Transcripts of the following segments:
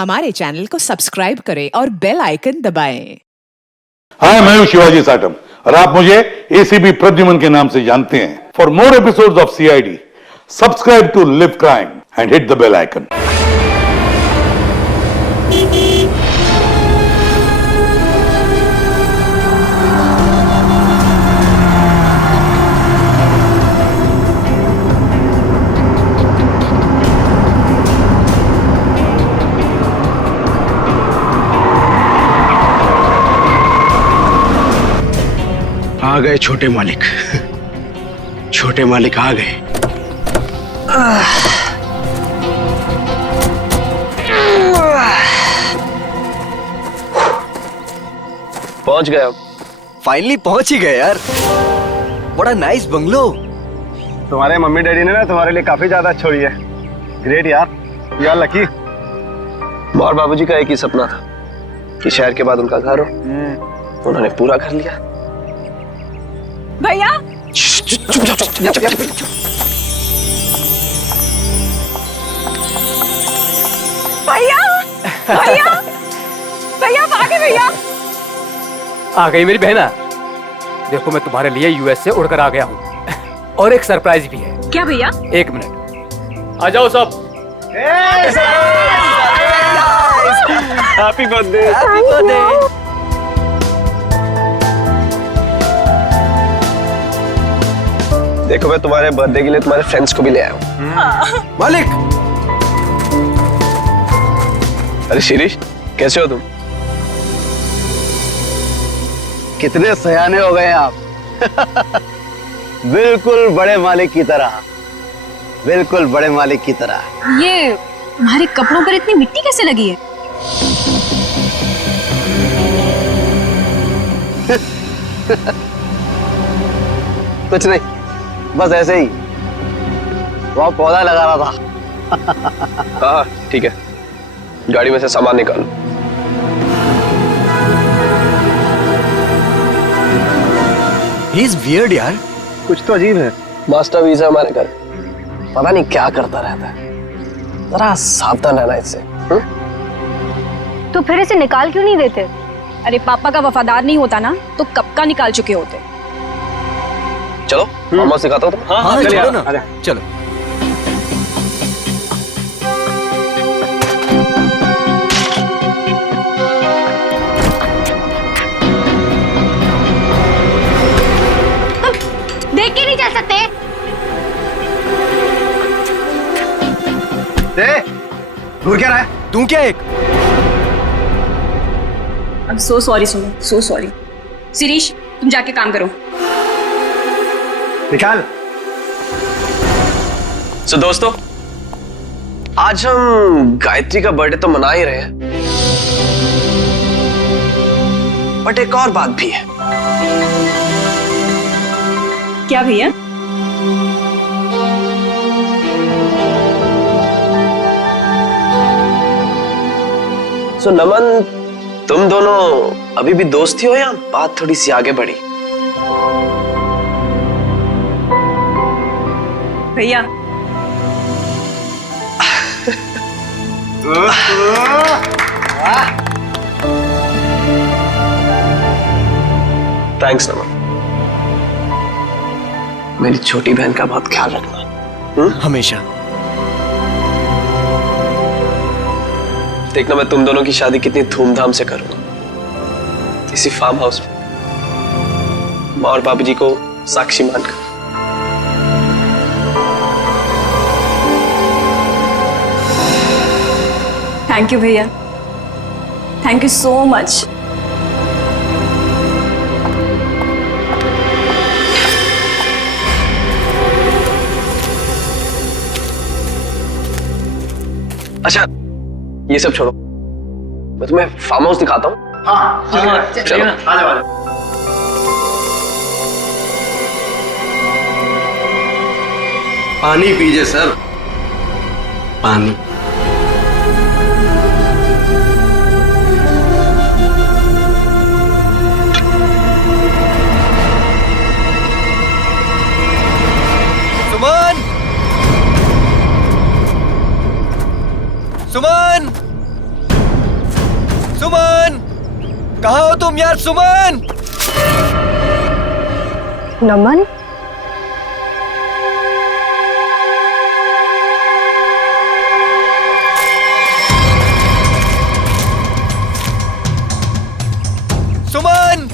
हमारे चैनल को सब्सक्राइब करें और बेल आइकन दबाएं। हाय, मैं हूं शिवाजी साटम और आप मुझे एसीपी प्रद्युमन के नाम से जानते हैं। For more episodes of CID, subscribe to Liv Crime and hit the bell icon. आ गए छोटे मालिक। छोटे मालिक आ गए। पहुंच गए अब। फाइनली पहुंच ही गए यार। बड़ा नाइस बंगलो। तुम्हारे मम्मी डैडी ने ना तुम्हारे लिए काफी ज्यादा छोड़ी है। ग्रेट यार, यू आर लकी। और बाबूजी का एक ही सपना था कि शहर के बाद उनका घर हो। उन्होंने पूरा कर लिया। भैया भैया भैया भैया भागे भैया। आ गई मेरी बहना। देखो मैं तुम्हारे लिए यूएस से उड़कर आ गया हूँ और एक सरप्राइज भी है। क्या भैया? एक मिनट, आ जाओ सब। Happy birthday. Happy birthday. देखो मैं तुम्हारे बर्थडे के लिए तुम्हारे फ्रेंड्स को भी ले आया हूँ। मालिक, अरे शिरीष, कैसे हो तुम? कितने सयाने हो गए आप। बिल्कुल बड़े मालिक की तरह, बिल्कुल बड़े मालिक की तरह। ये तुम्हारे कपड़ों पर इतनी मिट्टी कैसे लगी है? कुछ नहीं, बस ऐसे ही वहाँ पौधा लगा रहा था। हाँ ठीक है, गाड़ी में से सामान निकालो। ही इज वियर्ड यार। कुछ तो अजीब है। मास्टर वीजा हमारे घर, पता नहीं क्या करता रहता है। जरा सावधान रहना इससे। तो फिर इसे निकाल क्यों नहीं देते? अरे पापा का वफादार नहीं होता ना तो कब का निकाल चुके होते। चलो मामा सिखाता हूँ। हाँ चलो ना, चलो। देख के नहीं चल सकते? दूर क्या रहा है? तू क्या एक? I'm so sorry सुनो, so sorry। शिरीष तुम जाके काम करो। निकाल। So, दोस्तों, आज हम गायत्री का बर्थडे तो मना ही रहे हैं, बट एक और बात भी है। क्या भैया? So, नमन, तुम दोनों अभी भी दोस्त ही हो या बात थोड़ी सी आगे बढ़ी? भैया थैंक्स नमन। मेरी छोटी बहन का बहुत ख्याल रखना। हमेशा। देखना मैं तुम दोनों की शादी कितनी धूमधाम से करूंगा, इसी फार्म हाउस में, माँ और बाबूजी को साक्षी मानकर। थैंक यू भैया, थैंक यू सो मच। अच्छा ये सब छोड़ो, मैं तुम्हें फार्म हाउस दिखाता हूँ। चलो। पानी पीजिए सर, पानी। सुमन, सुमन। सुमन, कहाँ हो तुम यार? सुमन! नमन, सुमन!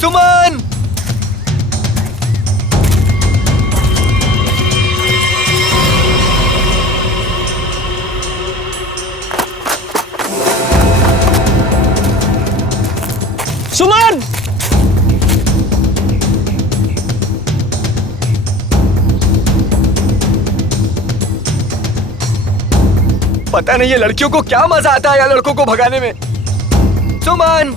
सुमन! सुमन! पता नहीं ये लड़कियों को क्या मजा आता है यार लड़कों को भगाने में। सुमन!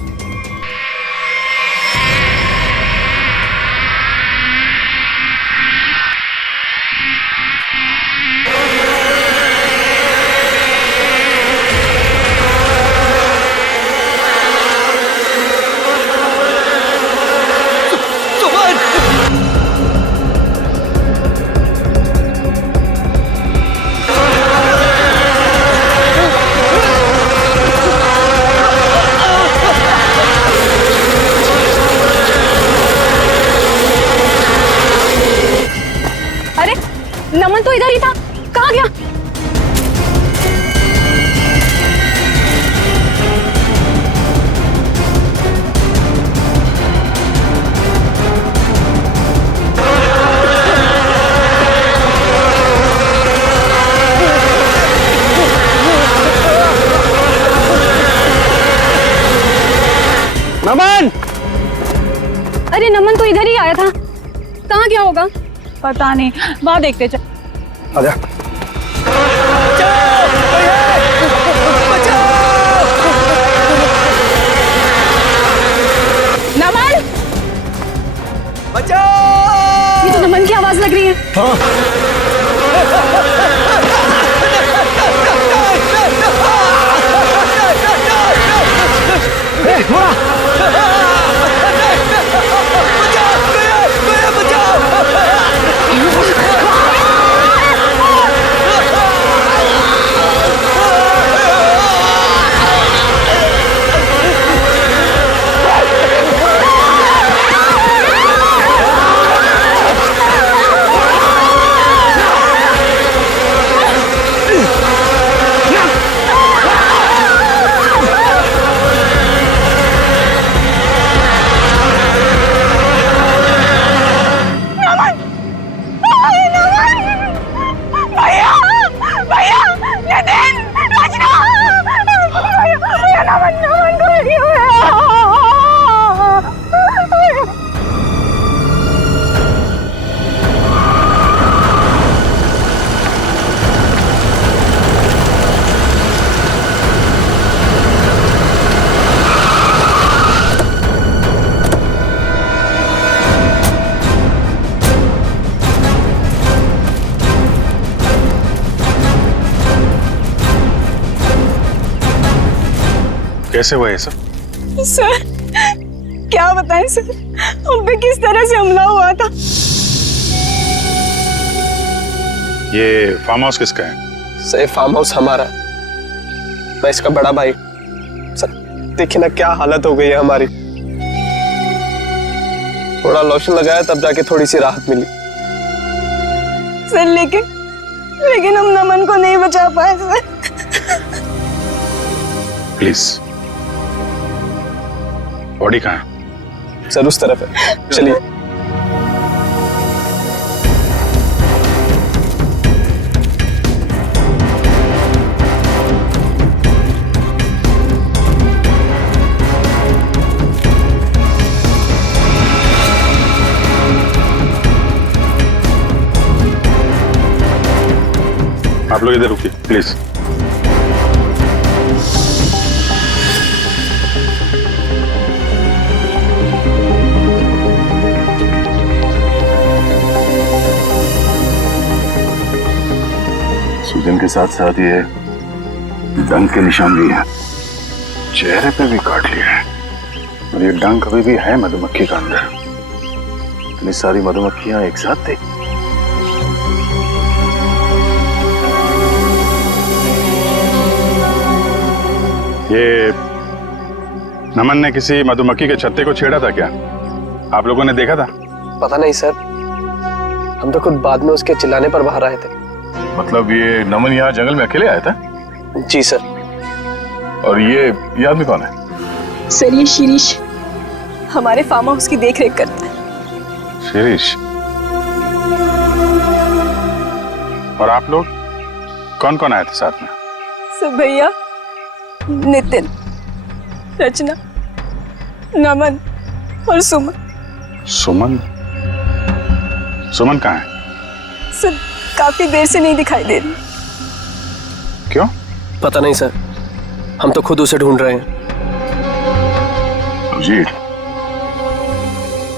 नमन तो इधर ही था, कहाँ गया? नमन! अरे नमन तो इधर ही आया था, कहाँ गया होगा? पता नहीं, वहां देखते चल। आजा। नमन! बचाओ! ये तो नमन की आवाज लग रही है। कैसे हुआ ये सब? सर क्या बताएं सर, हम पे किस तरह से हमला हुआ था। ये फार्म हाउस किसका है? सर ये फार्म हाउस हमारा है, मैं इसका बड़ा भाई। सर देखिए ना क्या हालत हो गई है हमारी। थोड़ा लोशन लगाया तब जाके थोड़ी सी राहत मिली। सर लेकिन हम नमन को नहीं बचा पाए सर। प्लीज, बॉडी कहाँ है? सर उस तरफ है, चलिए। आप लोग इधर रुकिए प्लीज। सूजन के साथ साथ ये डंक के निशान भी हैं, चेहरे पे भी काट लिया है, और ये डंक अभी भी है मधुमक्खी का अंदर। इतनी सारी मधुमक्खियां एक साथ थी। ये नमन ने किसी मधुमक्खी के छत्ते को छेड़ा था क्या? आप लोगों ने देखा था? पता नहीं सर, हम तो खुद बाद में उसके चिल्लाने पर बाहर आए थे। मतलब ये नमन यहाँ जंगल में अकेले आया था? जी सर। और ये आदमी कौन है? सर ये शिरीष हमारे फार्म हाउस की देख रेख करता है। शिरीष। और आप लोग कौन कौन आए थे साथ में? सर भैया, नितिन, रचना, नमन और सुमन। सुमन? सुमन कहाँ है? सर काफी देर से नहीं दिखाई दे रही। क्यों? पता नहीं सर, हम तो खुद उसे ढूंढ रहे हैं। अभिजीत,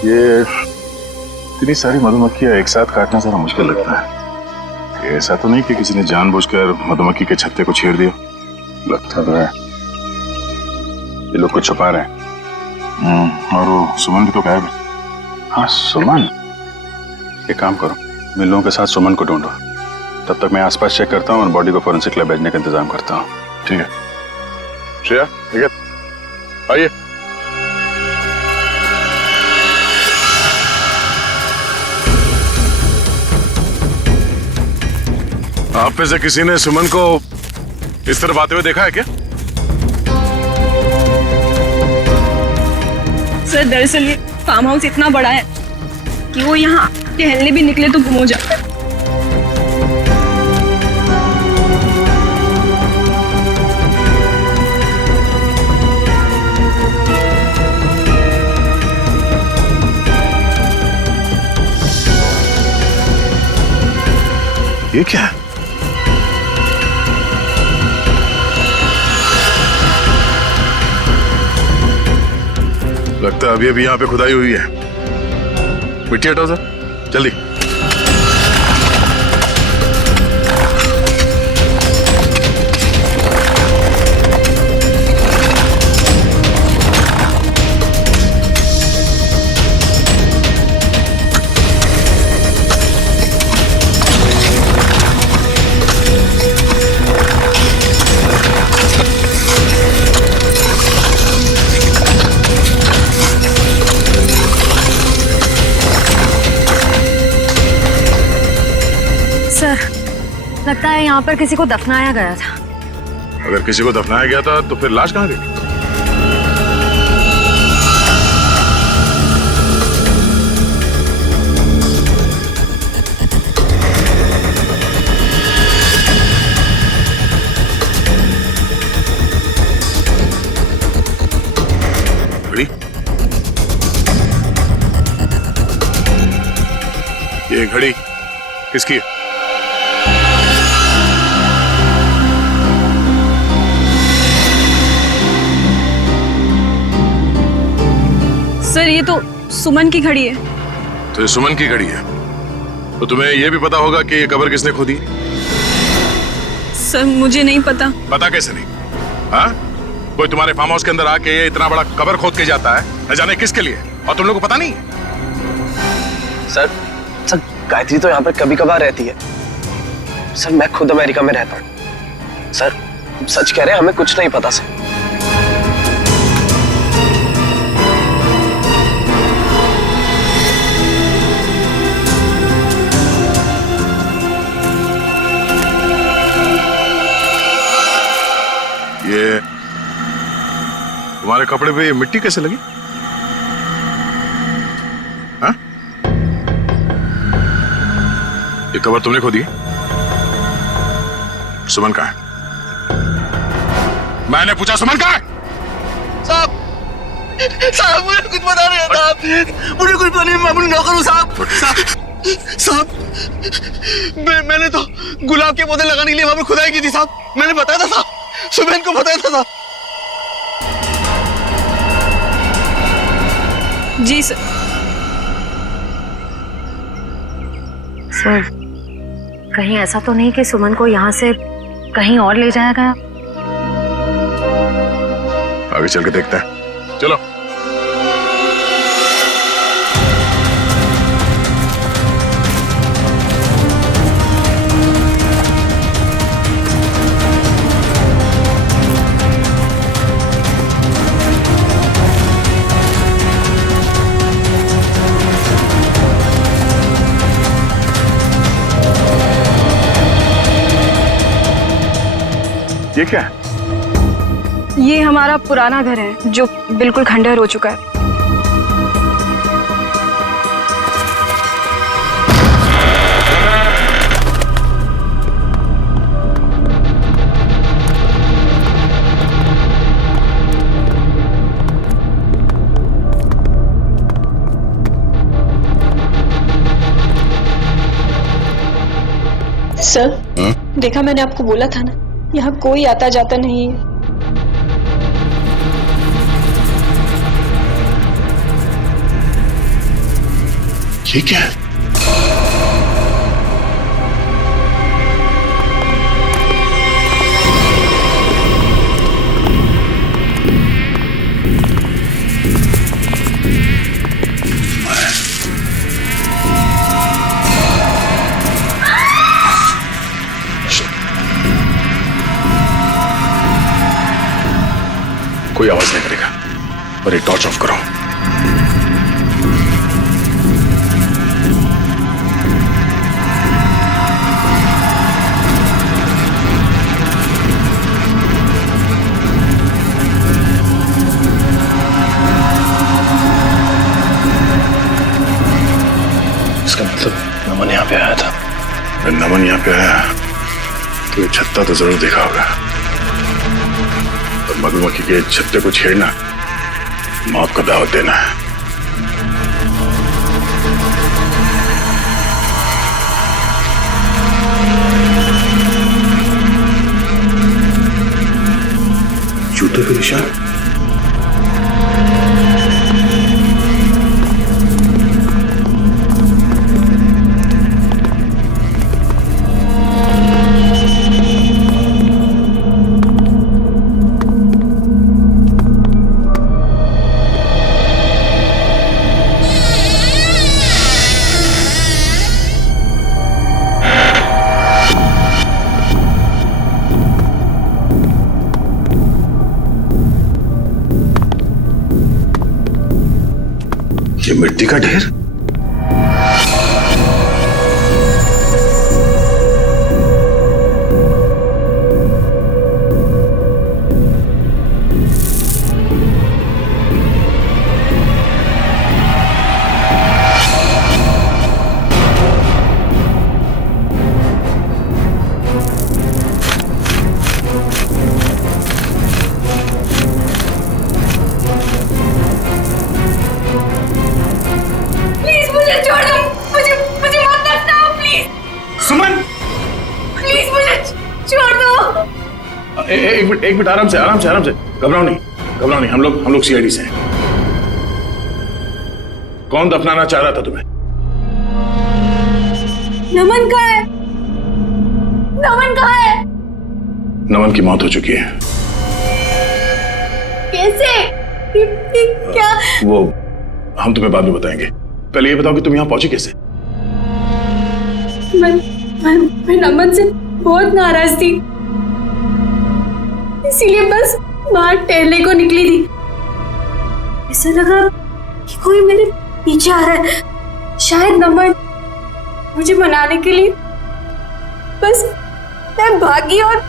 ये इतनी सारी मधुमक्खियां एक साथ काटना जरा मुश्किल लगता है। ऐसा तो नहीं कि किसी ने जानबूझकर मधुमक्खी के छत्ते को छेड़ दिया? लगता तो है ये लोग कुछ छुपा रहे हैं। और वो सुमन भी तो गायब है। हाँ सुमन, एक काम करो, मैं लोगों के साथ सुमन को ढूंढो, तब तक मैं आसपास चेक करता हूँ और बॉडी को फोरेंसिक लैब भेजने का इंतजाम करता हूँ। ठीक है श्रेया, ठीक है, आइए। आप में से किसी ने सुमन को इस तरफ आते हुए देखा है क्या? सर दरअसल ये फार्म हाउस इतना बड़ा है कि वो यहाँ टहलने भी निकले तो गुम हो जाता है। ये क्या है? लगता है अभी अभी यहाँ पे खुदाई हुई है। मिट्टी हटाओ सर, जल्दी। सर लगता है यहाँ पर किसी को दफनाया गया था। अगर किसी को दफनाया गया था तो फिर लाश कहाँ गई? घड़ी? ये घड़ी किसकी है? सर ये तो सुमन की घड़ी है। तो ये सुमन की घड़ी है, तो तुम्हें यह भी पता होगा कि ये कब्र किसने खोदी? सर मुझे नहीं पता। पता कैसे नहीं? हाँ? कोई तुम्हारे फार्म हाउस के अंदर आके ये इतना बड़ा कब्र खोद के जाता है, न जाने किसके लिए, और तुम लोगों को पता नहीं? सर गायत्री तो यहाँ पर कभी कभार रहती है। सर मैं खुद अमेरिका में रहता हूँ। सर सच कह रहे हैं, हमें कुछ नहीं पता सर। ये तुम्हारे कपड़े पे ये मिट्टी कैसे लगी? हाँ? ये कब्र तुमने खोदी? सुमन कहाँ है? मैंने पूछा सुमन कहाँ है? साहब मुझे कुछ पता नहीं है साहब, मुझे कुछ पता नहीं, मैं अपनी नौकर हूँ साहब। साहब मैंने तो गुलाब के पौधे लगाने के लिए वहां पर खुदाई की थी साहब, मैंने बताया था साहब, सुबह को बताया था साहब। जी सर। सर कहीं ऐसा तो नहीं कि सुमन को यहाँ से कहीं और ले जाया गया? आगे चल के देखते हैं, चलो। ये क्या है? ये हमारा पुराना घर है जो बिल्कुल खंडहर हो चुका है। सर, देखा मैंने आपको बोला था ना, यहाँ कोई आता जाता नहीं है। ये क्या है? कोई आवाज नहीं करेगा और ये टॉर्च ऑफ करो। इसका मतलब नमन यहाँ पे आया था। अगर नमन यहाँ पे आया तो ये छत्ता तो जरूर देखा होगा। और मधुमक्खी के छत्ते को छेड़ना मौत को दावत देना है। जूते के निशान। ये मिट्टी का ढेर। एक मिनट आराम से घबराओ नहीं। हम लोग सीआईडी से हैं। कौन दफनाना चाह रहा था तुम्हें? नमन कहाँ है? नमन कहाँ है? नमन की मौत हो चुकी है। कैसे? क्या? वो हम तुम्हें बाद में बताएंगे। पहले ये बताओ कि तुम यहाँ पहुंची कैसे? मैं नमन से बहुत नाराज थी, इसीलिए बस बाहर टहलने को निकली थी। ऐसा लगा कि कोई मेरे पीछे आ रहा है। शायद नमन मुझे मनाने के लिए बस मैं भागी और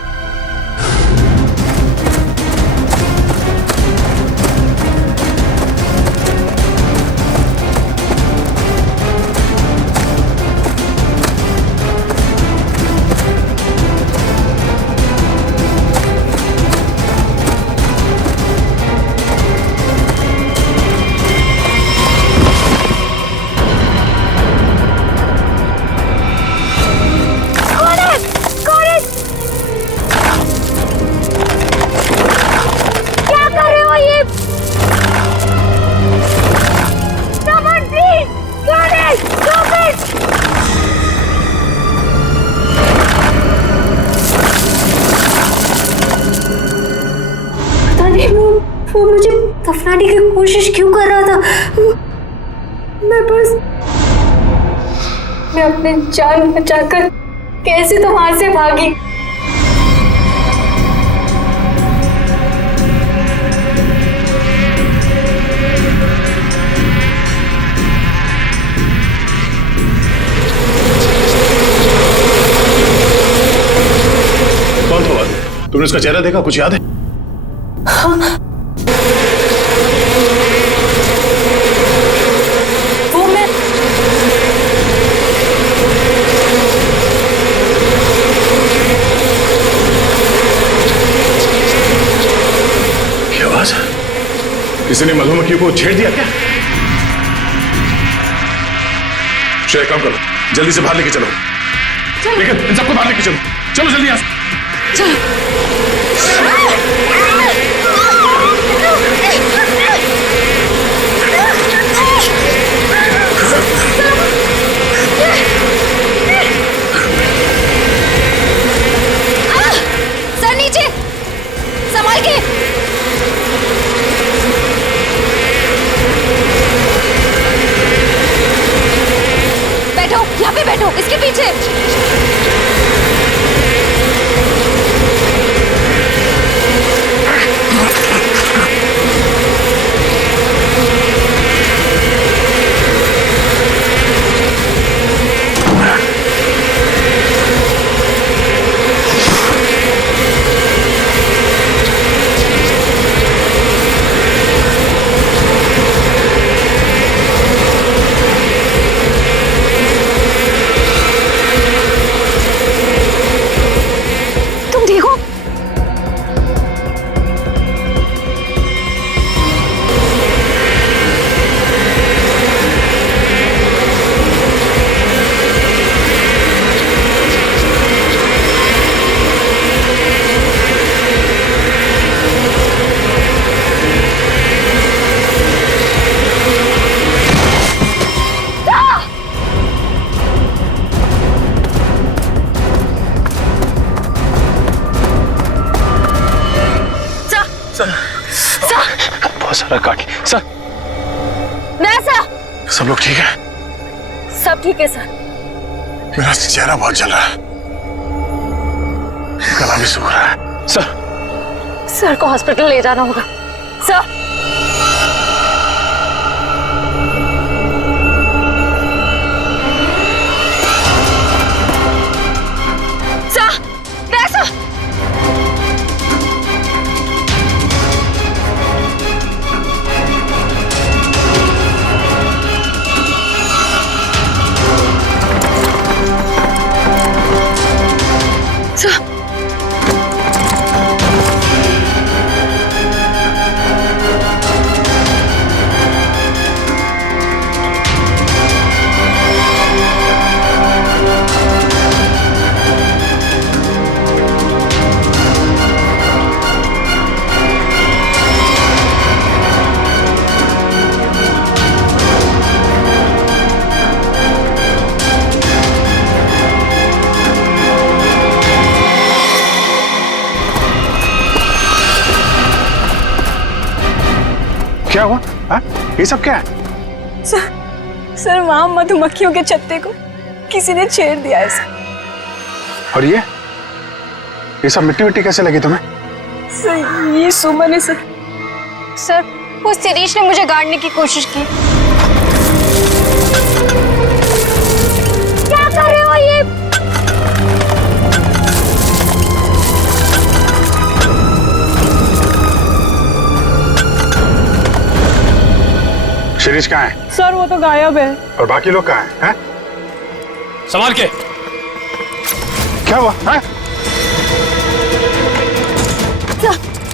वो मुझे दफनाने की कोशिश क्यों कर रहा था? मैं अपने जान बचाकर कैसे तो वहां से भागी। तुमने उसका चेहरा देखा, कुछ याद है? वो मैं क्या आवाज? किसी ने मधुमक्खी को छेड़ दिया क्या? श्रेय, काम करो, जल्दी से बाहर लेके चलो। लेकिन इन सबको बाहर लेके चलो, चलो जल्दी यहाँ से। सर नीचे, संभाल के। बैठो, यहाँ पे बैठो, इसके पीछे। तुम ठीक हो? बहुत सारा काट लिया। सर, सब लोग ठीक है? सब ठीक है सर। मेरा चेहरा बहुत जल रहा है, गला भी सूख रहा है। सर को हॉस्पिटल ले जाना होगा। सर क्या हुआ? हाँ? ये सब क्या है? सर वहां मधुमक्खियों के छत्ते को किसी ने छेड़ दिया है सर। और ये सब मिट्टी मिट्टी कैसे लगी तुम्हें? सर ये सुमन है सर। सर वो शिरीष ने मुझे गाड़ने की कोशिश की। क्या कर रहे हो ये? शिरीष कहाँ है? सर वो तो गायब है। और बाकी लोग कहाँ हैं? संभाल के। क्या हुआ? है?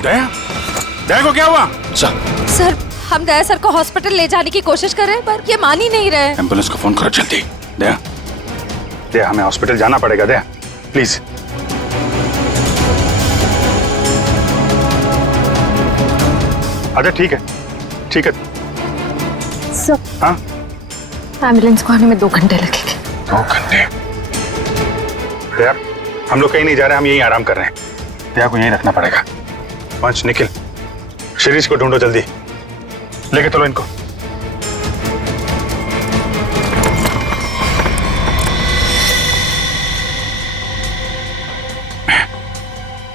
दया? दया को क्या हुआ? सर हम दया सर को हॉस्पिटल ले जाने की कोशिश कर रहे हैं पर ये मान ही नहीं रहे। एम्बुलेंस को फोन करो जल्दी। दया, दया हमें हॉस्पिटल जाना पड़ेगा। दया प्लीज। अच्छा ठीक है, ठीक है। सर, हाँ? एम्बुलेंस को आने में 2 घंटे लगेंगे। 2 घंटे? दया, हम लोग कहीं नहीं जा रहे, हम यहीं आराम कर रहे हैं। दया को यहीं रखना पड़ेगा। पंच, निखिल, शिरीष को ढूंढो जल्दी, लेके चलो इनको।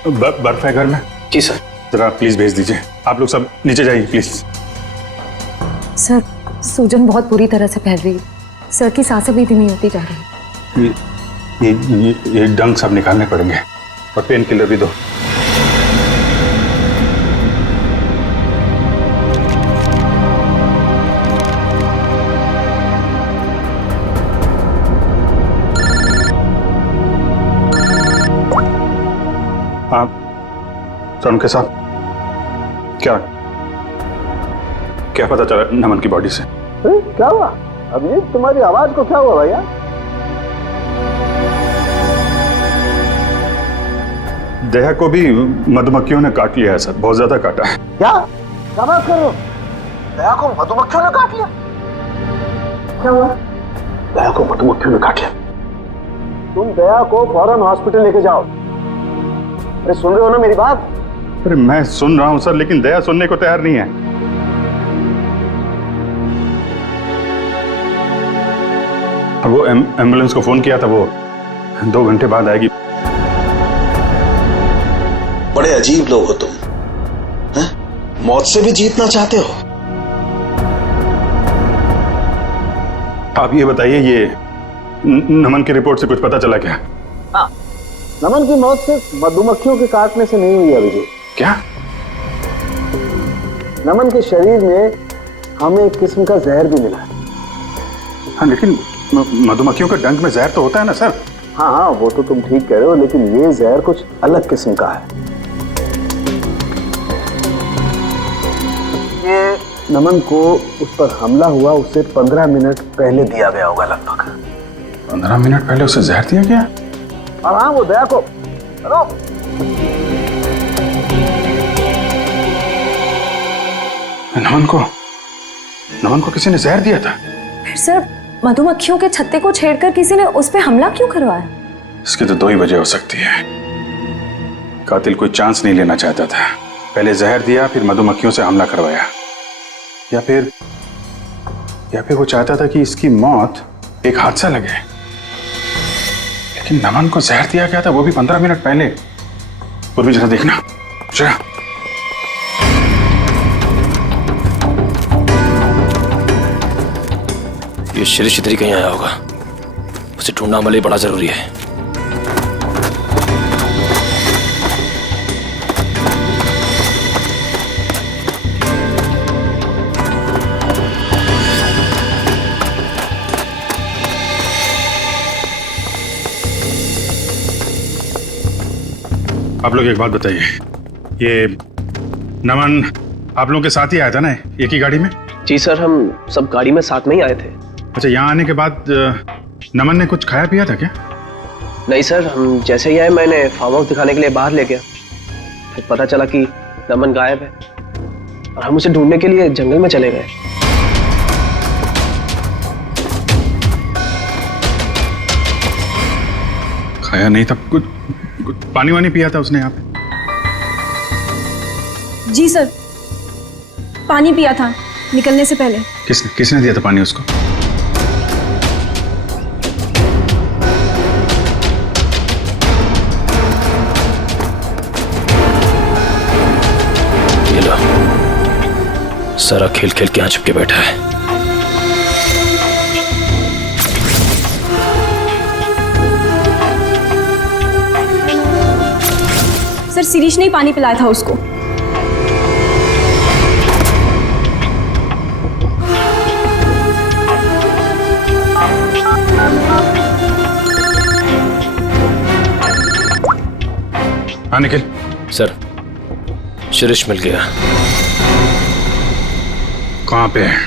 बर्फ है घर में? जी सर। जरा प्लीज भेज दीजिए। आप लोग सब नीचे जाइए प्लीज। सर सूजन बहुत बुरी तरह से फैल रही है। सर की सांसें भी धीमी होती जा रही है। ये डंक सब निकालने पड़ेंगे और पेन किलर भी दो। आप सर उनके साथ क्या क्या पता चला नमन की बॉडी से? क्या हुआ अभिजीत, तुम्हारी आवाज को क्या हुआ भैया? दया को भी मधुमक्खियों ने काट लिया है सर, बहुत ज्यादा काटा है। क्या बात कर रहे हो? दया को मधुमक्खियों ने काट लिया? क्या हुआ? दया को मधुमक्खियों ने काट लिया। तुम दया को फौरन हॉस्पिटल लेके जाओ। अरे सुन रहे हो ना मेरी बात? अरे मैं सुन रहा हूं सर, लेकिन दया सुनने को तैयार नहीं है। वो एम्बुलेंस को फोन किया था, वो 2 घंटे बाद आएगी। बड़े अजीब लोग हो तुम, हैं? मौत से भी जीतना चाहते हो। आप ये बताइए, ये नमन की रिपोर्ट से कुछ पता चला क्या? नमन की मौत सिर्फ मधुमक्खियों के काटने से नहीं हुई अभिजीत। क्या? नमन के शरीर में हमें एक किस्म का जहर भी मिला है। हाँ, लेकिन मधुमक्खियों के डंक में जहर तो होता है ना सर? हाँ, वो तो तुम ठीक कह रहे हो, लेकिन ये जहर कुछ अलग किस्म का है। ये नमन को उस पर हमला हुआ उससे 15 मिनट पहले दिया गया होगा लगभग। 15 मिनट पहले उसे जहर दिया गया? और हाँ, वो दया को नमन को किसी ने जहर दिया था? फिर सर मधुमक्खियों के छत्ते को छेड़कर किसी ने उस पे हमला क्यों करवाया? इसकी तो 2 ही वजह हो सकती है। कातिल कोई चांस नहीं लेना चाहता था, पहले जहर दिया फिर मधुमक्खियों से हमला करवाया, या फिर वो चाहता था कि इसकी मौत एक हादसा लगे। लेकिन नमन को जहर दिया गया था, वो भी 15 मिनट पहले। पूर्वी जरा देखना, जरा। ये शिरीष इधर ही कहीं आया होगा, उसे ढूंढना हमारे लिए बड़ा जरूरी है। आप लोग एक बात बताइए, ये नमन आप लोगों के साथ ही आया था ना, एक ही गाड़ी में? जी सर, हम सब गाड़ी में साथ में ही आए थे। अच्छा, यहाँ आने के बाद नमन ने कुछ खाया पिया था क्या? नहीं सर, हम जैसे ही आए मैंने फार्म हाउस दिखाने के लिए बाहर ले गया, फिर पता चला कि नमन गायब है और हम उसे ढूंढने के लिए जंगल में चले गए। खाया नहीं था कुछ पानी वानी पिया था उसने यहाँ पे? जी सर, पानी पिया था निकलने से पहले। किसने दिया था पानी उसको? ये लो, सारा खेल खेल के यहाँ छिपके बैठा है। सर शिरीष ने ही पानी पिलाया था उसको। हाँ निखिल। सर, शिरीष मिल गया। कहाँ पे है?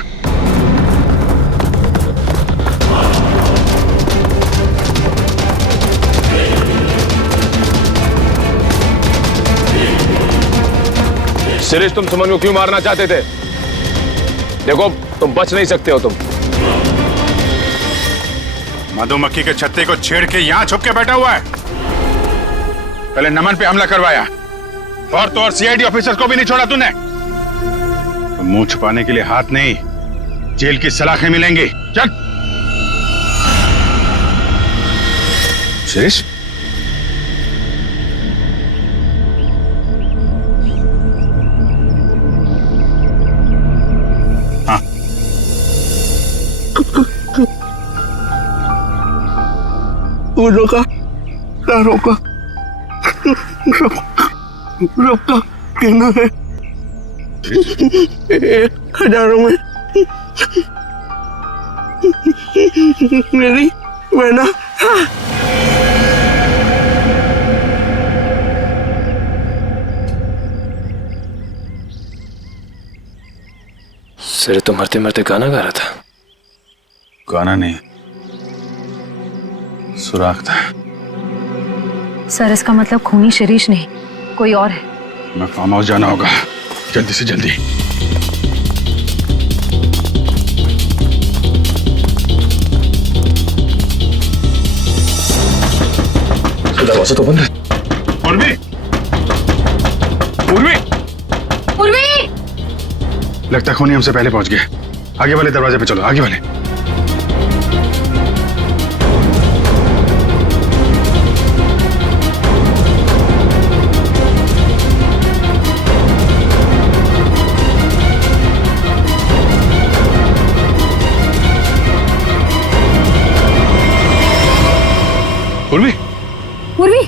शिरीष, तुम सुमन को क्यों मारना चाहते थे? देखो, तुम बच नहीं सकते हो। तुम मधुमक्खी के छत्ते को छेड़ के यहाँ छुप के बैठा हुआ है। पहले नमन पे हमला करवाया और तो और सीआईडी ऑफिसर को भी नहीं छोड़ा तूने। तो मुंह छुपाने के लिए हाथ नहीं, जेल की सलाखें मिलेंगी। चल शिरीष। हाँ, वो रोका रोका कहना है 1000 में मेरी बहना। सर तो मरते मरते गाना गा रहा था। गाना नहीं, सुराग था। सर इसका मतलब खूनी शिरीष नहीं, कोई और है। मैं फार्म हाउस जाना होगा, जल्दी से जल्दी। दरवाजा तो बंद है। उर्वी, उर्वी, उर्वी! लगता है खूनी हमसे पहले पहुंच गया। आगे वाले दरवाजे पे चलो, आगे वाले। उर्वी, उर्वी,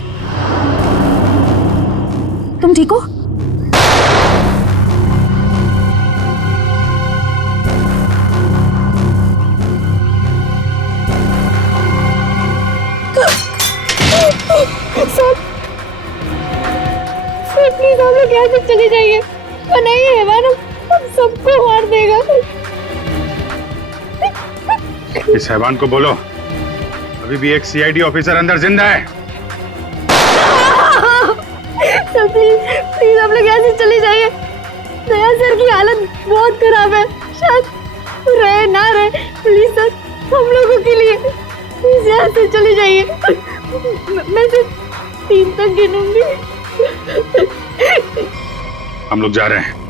तुम ठीक हो? प्लीज हम लोग यहाँ से चले जाइए, वरना ये हैवान हम सबको मार देगा। इस हैवान को बोलो अभी भी एक सीआईडी ऑफिसर अंदर जिंदा है। सर प्लीज प्लीज हम लोग यहाँ से चले जाइए। दया सर की हालत बहुत खराब है, शायद रहे ना रहे। प्लीज सर हम लोगों के लिए प्लीज यहाँ से चले जाइए। मैं सिर्फ 3 तक गिनूंगी। हम लोग जा रहे हैं।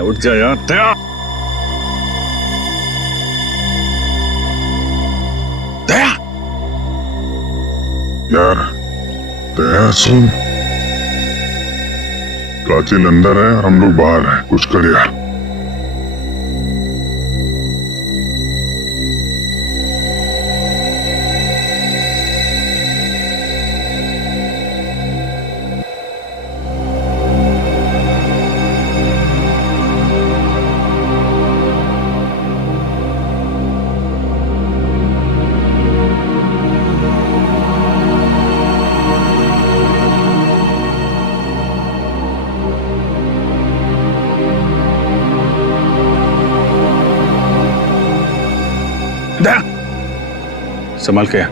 उठ जा यार। दया, दया यार, दया सुन, प्राचीन अंदर है, हम लोग बाहर हैं, कुछ कर यार। संभल के।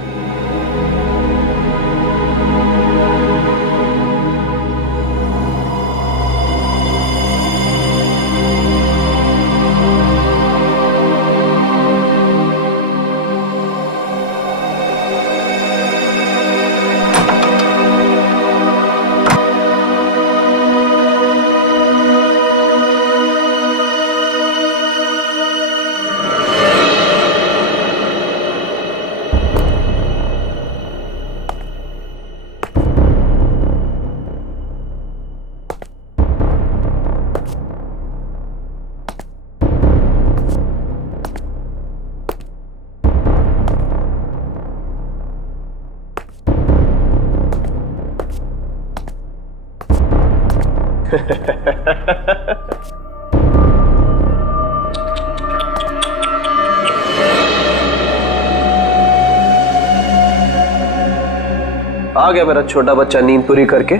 आ गया मेरा छोटा बच्चा नींद पूरी करके।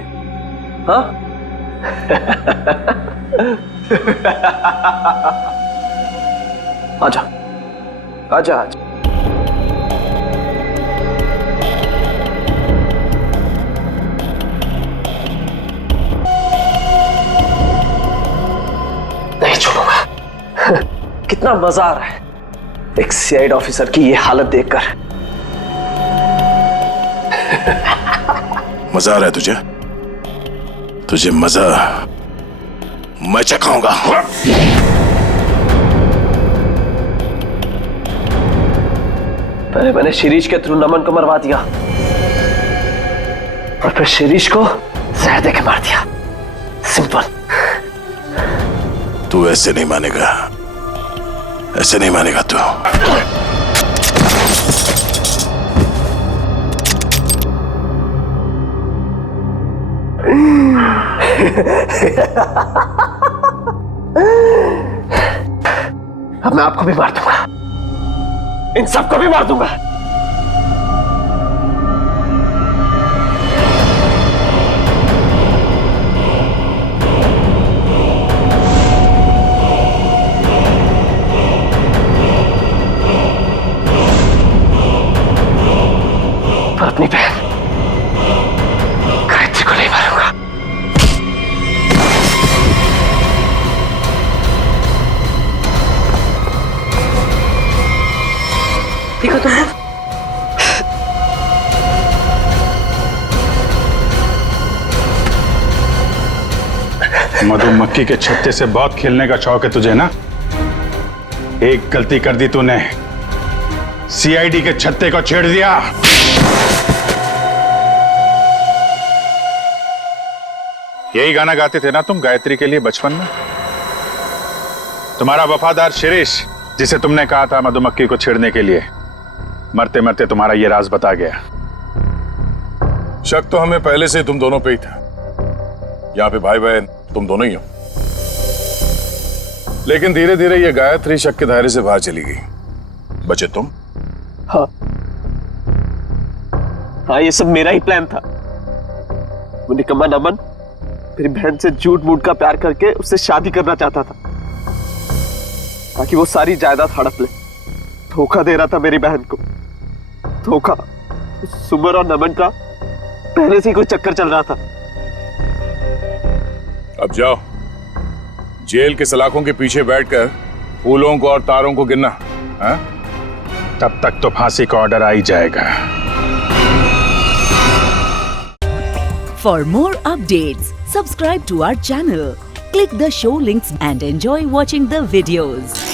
हाँ आजा आजा आजा। नहीं छोड़ूंगा। कितना मजा आ रहा है एक सीआईडी ऑफिसर की ये हालत देखकर। मजा आ रहा है तुझे? तुझे मजा मैं चखाऊंगा। पहले मैंने शिरीष के थ्रू नमन को मरवा दिया और फिर शिरीष को जहर देके मार दिया। सिंपल। तू ऐसे नहीं मानेगा, ऐसे नहीं मानेगा तू। अब मैं आपको भी मार दूंगा, इन सबको भी मार दूंगा। पर अपनी बहन गायत्री को नहीं मारूंगा। देखो तुम लोग, मधुमक्खी के छत्ते से बहुत खेलने का शौक है तुझे ना? एक गलती कर दी तूने, सीआईडी के छत्ते को छेड़ दिया। यही गाना गाते थे ना तुम गायत्री के लिए बचपन में? तुम्हारा वफादार शिरीष, जिसे तुमने कहा था मधुमक्खी को छेड़ने के लिए, मरते मरते तुम्हारा ये राज बता गया। शक तो हमें पहले से तुम दोनों पे ही था। यहाँ पे भाई बहन तुम दोनों ही हो। लेकिन धीरे धीरे ये गायत्री शक के दायरे से बाहर चली गई। बचे तुम। हाँ हाँ, ये सब मेरा ही प्लान था। वो निकम्मा नमन मेरी बहन से झूठ मूठ का प्यार करके उससे शादी करना चाहता था ताकि वो सारी जायदाद हड़प ले। धोखा दे रहा था मेरी बहन को। धोखा। सुमर और नमन का पहले से ही कोई चक्कर चल रहा था। अब जाओ, जेल के सलाखों के पीछे बैठकर फूलों को और तारों को गिनना। हाँ? तब तक तो फांसी का ऑर्डर आ ही जाएगा। For more updates, subscribe to our channel, click the show links and enjoy watching the videos.